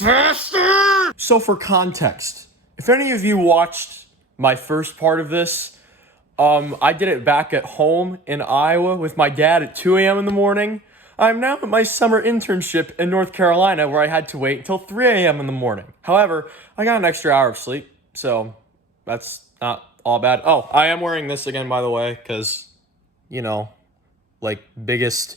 faster! So for context, if any of you watched my first part of this, I did it back at home in Iowa with my dad at 2 a.m. in the morning. I'm now at my summer internship in North Carolina where I had to wait until 3 a.m. in the morning. However, I got an extra hour of sleep, so that's not all bad. Oh, I am wearing this again, by the way, because, you know, like, biggest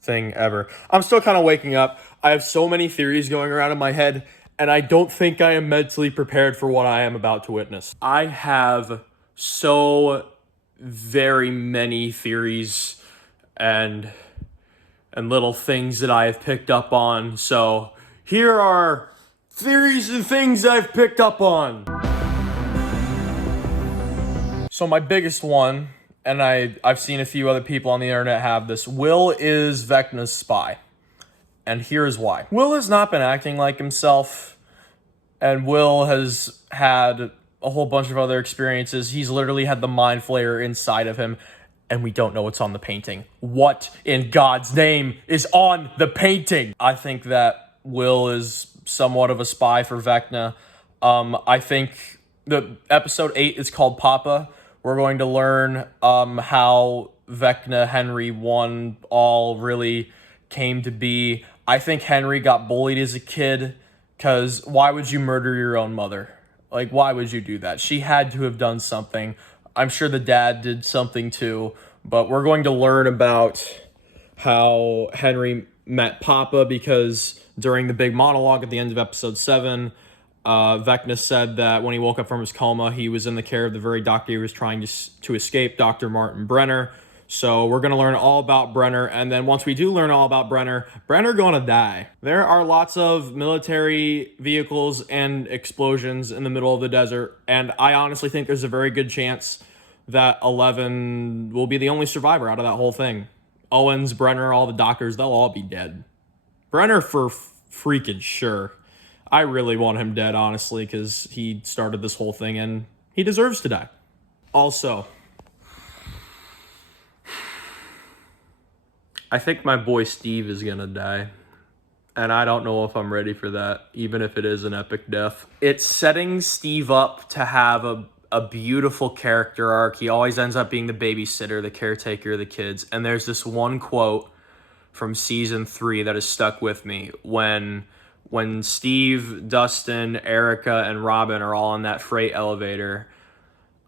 thing ever. I'm still kind of waking up. I have so many theories going around in my head, and I don't think I am mentally prepared for what I am about to witness. I have so very many theories and little things that I have picked up on. So here are theories and things I've picked up on. So my biggest one, and I've seen a few other people on the internet have this, Will is Vecna's spy. And here's why. Will has not been acting like himself, and Will has had a whole bunch of other experiences. He's literally had the mind flayer inside of him, and we don't know what's on the painting. What in God's name is on the painting? I think that Will is somewhat of a spy for Vecna. I think the episode 8 is called Papa. We're going to learn how Vecna Henry 1 all really came to be. I think Henry got bullied as a kid, because why would you murder your own mother? Like, why would you do that? She had to have done something. I'm sure the dad did something too, but we're going to learn about how Henry met Papa, because during the big monologue at the end of episode 7, Vecna said that when he woke up from his coma, he was in the care of the very doctor he was trying to escape, Dr. Martin Brenner. So we're going to learn all about Brenner, and then once we do learn all about Brenner going to die. There are lots of military vehicles and explosions in the middle of the desert, and I honestly think there's a very good chance that 11 will be the only survivor out of that whole thing. Owens, Brenner, all the doctors, they'll all be dead. Brenner for freaking sure. I really want him dead, honestly, because he started this whole thing, and he deserves to die. Also, I think my boy Steve is gonna die, and I don't know if I'm ready for that, even if it is an epic death. It's setting Steve up to have a beautiful character arc. He always ends up being the babysitter, the caretaker of the kids, and there's this one quote from season 3 that has stuck with me. When Steve, Dustin, Erica, and Robin are all in that freight elevator,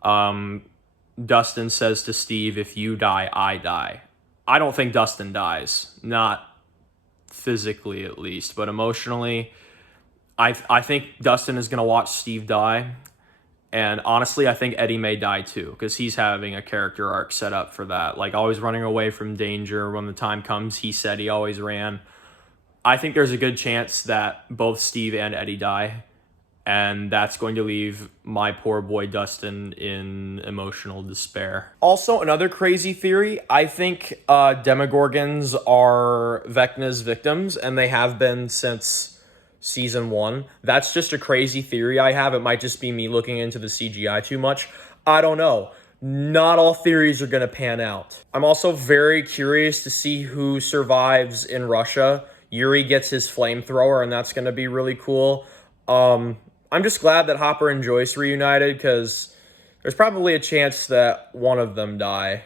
Dustin says to Steve, "If you die, I die." I don't think Dustin dies. Not physically, at least. But emotionally, I think Dustin is going to watch Steve die. And honestly, I think Eddie may die too, because he's having a character arc set up for that. Like, always running away from danger. When the time comes, he said he always ran. I think there's a good chance that both Steve and Eddie die. And that's going to leave my poor boy Dustin in emotional despair. Also, another crazy theory, I think Demogorgons are Vecna's victims, and they have been since season 1. That's just a crazy theory I have. It might just be me looking into the CGI too much. I don't know. Not all theories are going to pan out. I'm also very curious to see who survives in Russia. Yuri gets his flamethrower, and that's going to be really cool. I'm just glad that Hopper and Joyce reunited, because there's probably a chance that one of them die.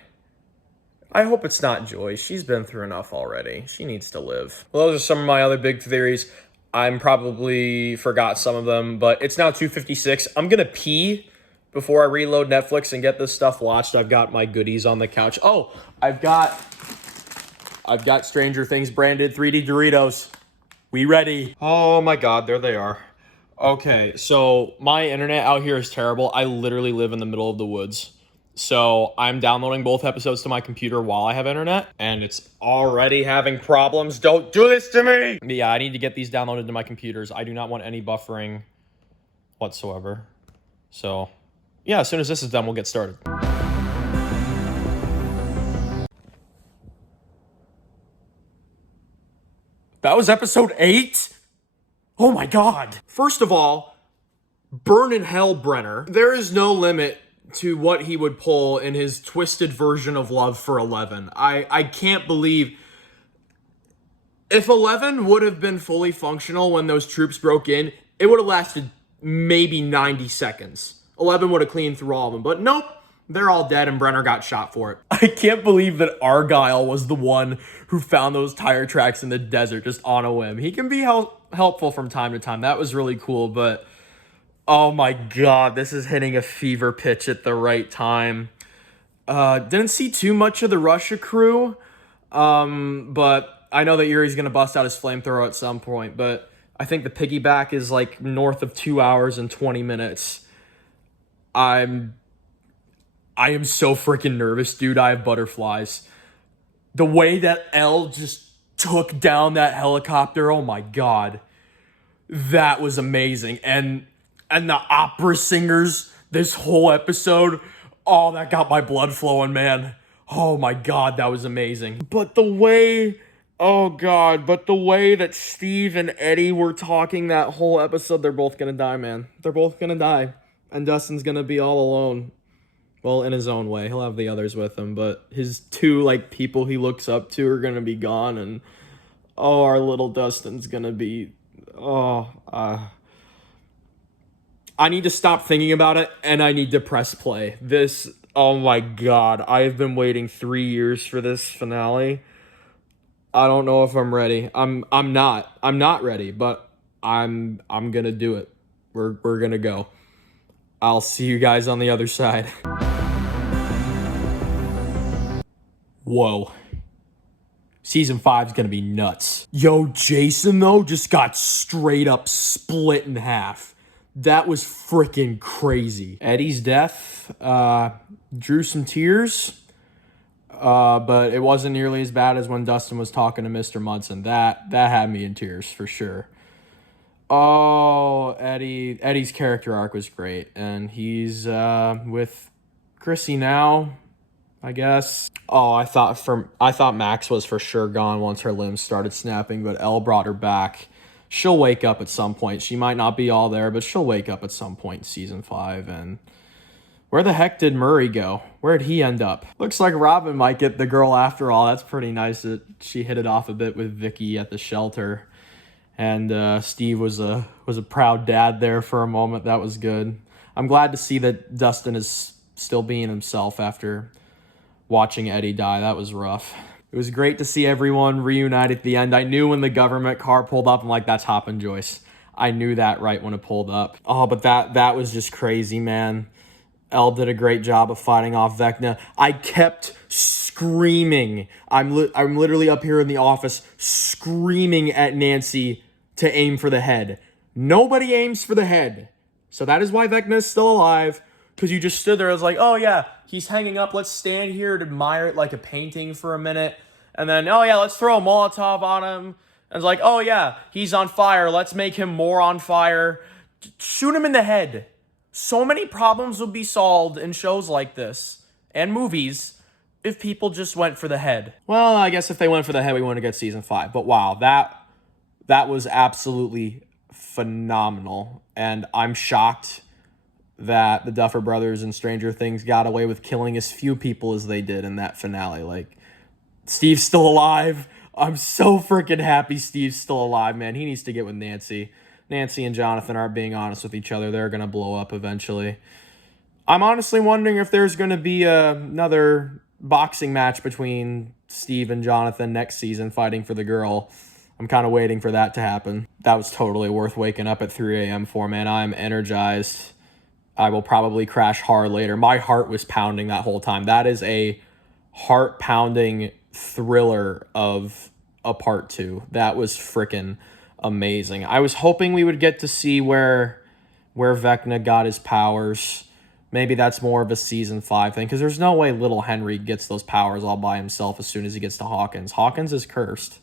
I hope it's not Joyce. She's been through enough already. She needs to live. Well, those are some of my other big theories. I'm probably forgot some of them, but it's now 2:56. I'm going to pee before I reload Netflix and get this stuff watched. I've got my goodies on the couch. Oh, I've got Stranger Things branded 3D Doritos. We ready? Oh my God, there they are. Okay, so my internet out here is terrible. I literally live in the middle of the woods. So I'm downloading both episodes to my computer while I have internet, and it's already having problems. Don't do this to me! But yeah, I need to get these downloaded to my computers. I do not want any buffering whatsoever. So yeah, as soon as this is done, we'll get started. That was episode 8? Oh my God. First of all, burn in hell, Brenner. There is no limit to what he would pull in his twisted version of love for 11. I can't believe... If 11 would have been fully functional when those troops broke in, it would have lasted maybe 90 seconds. 11 would have cleaned through all of them, but nope. They're all dead and Brenner got shot for it. I can't believe that Argyle was the one who found those tire tracks in the desert just on a whim. He can be helpful from time to time. That was really cool, but oh my god, this is hitting a fever pitch at the right time. Didn't see too much of the Russia crew, but I know that Yuri's going to bust out his flamethrower at some point, but I think the piggyback is like north of 2 hours and 20 minutes. I am so freaking nervous, dude. I have butterflies. The way that L just took down that helicopter, oh my god. That was amazing. And the opera singers this whole episode, oh, that got my blood flowing, man. Oh my god, that was amazing. But the way that Steve and Eddie were talking that whole episode, they're both gonna die, man. They're both gonna die. And Dustin's gonna be all alone. Well, in his own way. He'll have the others with him, but his two, like, people he looks up to are gonna be gone, and oh, our little Dustin's gonna be, I need to stop thinking about it, and I need to press play. This, oh my god, I have been waiting 3 years for this finale. I don't know if I'm ready. I'm not ready, but I'm gonna do it. We're gonna go. I'll see you guys on the other side. Whoa. Season 5 is going to be nuts. Yo, Jason, though, just got straight up split in half. That was freaking crazy. Eddie's death drew some tears, but it wasn't nearly as bad as when Dustin was talking to Mr. Munson. That had me in tears for sure. Oh, Eddie's character arc was great, and he's with Chrissy now, I guess. Oh, I thought Max was for sure gone once her limbs started snapping, but Elle brought her back. She'll wake up at some point. She might not be all there, but she'll wake up at some point in season 5. And where the heck did Murray go? Where'd he end up? Looks like Robin might get the girl after all. That's pretty nice that she hit it off a bit with Vicky at the shelter. And Steve was a proud dad there for a moment. That was good. I'm glad to see that Dustin is still being himself after watching Eddie die. That was rough. It was great to see everyone reunite at the end. I knew when the government car pulled up, I'm like, that's Hop and Joyce. I knew that right when it pulled up. Oh, but that was just crazy, man. Elle did a great job of fighting off Vecna. I kept screaming. I'm literally up here in the office screaming at Nancy to aim for the head. Nobody aims for the head. So that is why Vecna is still alive. Because you just stood there. I was like, oh yeah, he's hanging up. Let's stand here and admire it like a painting for a minute. And then, oh yeah, let's throw a Molotov on him. And it's like, oh yeah, he's on fire. Let's make him more on fire. Shoot him in the head. So many problems would be solved in shows like this and movies if people just went for the head. Well, I guess if they went for the head, we wouldn't get season 5. But wow, that was absolutely phenomenal. And I'm shocked that the Duffer Brothers and Stranger Things got away with killing as few people as they did in that finale. Like, Steve's still alive. I'm so freaking happy Steve's still alive, man. He needs to get with Nancy. Nancy and Jonathan aren't being honest with each other. They're going to blow up eventually. I'm honestly wondering if there's going to be another boxing match between Steve and Jonathan next season fighting for the girl. I'm kind of waiting for that to happen. That was totally worth waking up at 3 a.m. for, man. I'm energized. I will probably crash hard later. My heart was pounding that whole time. That is a heart-pounding thriller of a part 2. That was freaking amazing. I was hoping we would get to see where Vecna got his powers. Maybe that's more of a season 5 thing, because there's no way little Henry gets those powers all by himself as soon as he gets to Hawkins. Hawkins is cursed.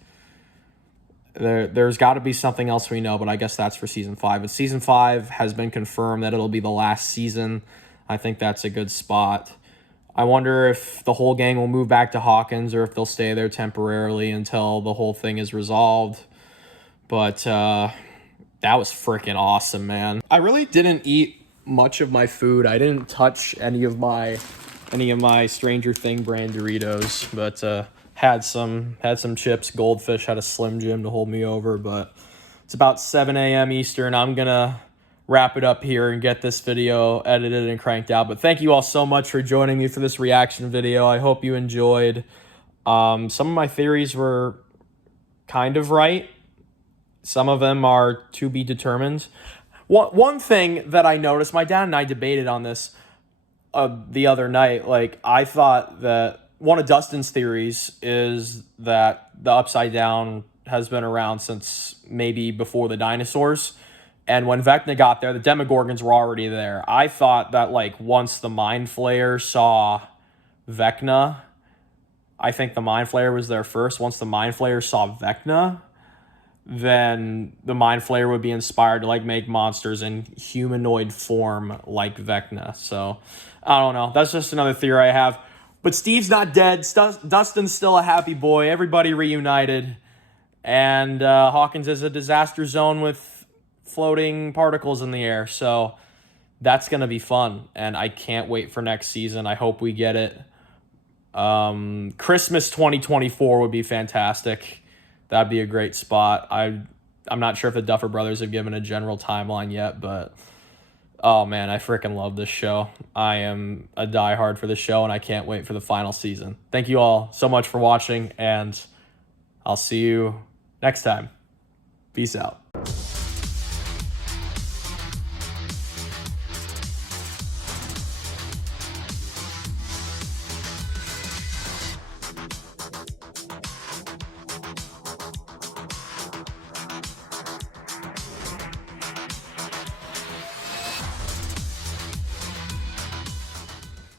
There's got to be something else we know, but I guess that's for season 5. But season 5 has been confirmed that it'll be the last season. I think that's a good spot. I wonder if the whole gang will move back to Hawkins or if they'll stay there temporarily until the whole thing is resolved. But that was freaking awesome, man. I really didn't eat much of my food. I didn't touch any of my Stranger Thing brand Doritos, but had some chips. Goldfish had a Slim Jim to hold me over, but it's about 7 a.m. Eastern. I'm going to wrap it up here and get this video edited and cranked out. But thank you all so much for joining me for this reaction video. I hope you enjoyed. Some of my theories were kind of right. Some of them are to be determined. One thing that I noticed, my dad and I debated on this the other night. Like, I thought that one of Dustin's theories is that the Upside Down has been around since maybe before the dinosaurs. And when Vecna got there, the Demogorgons were already there. I thought that, like, once the Mind Flayer saw Vecna, I think the Mind Flayer was there first. Once the Mind Flayer saw Vecna, then the Mind Flayer would be inspired to, like, make monsters in humanoid form like Vecna. So, I don't know. That's just another theory I have. But Steve's not dead. Dustin's still a happy boy. Everybody reunited. And Hawkins is a disaster zone with floating particles in the air. So that's going to be fun. And I can't wait for next season. I hope we get it. Christmas 2024 would be fantastic. That'd be a great spot. I'm not sure if the Duffer Brothers have given a general timeline yet, but oh man, I freaking love this show. I am a diehard for this show, and I can't wait for the final season. Thank you all so much for watching, and I'll see you next time. Peace out.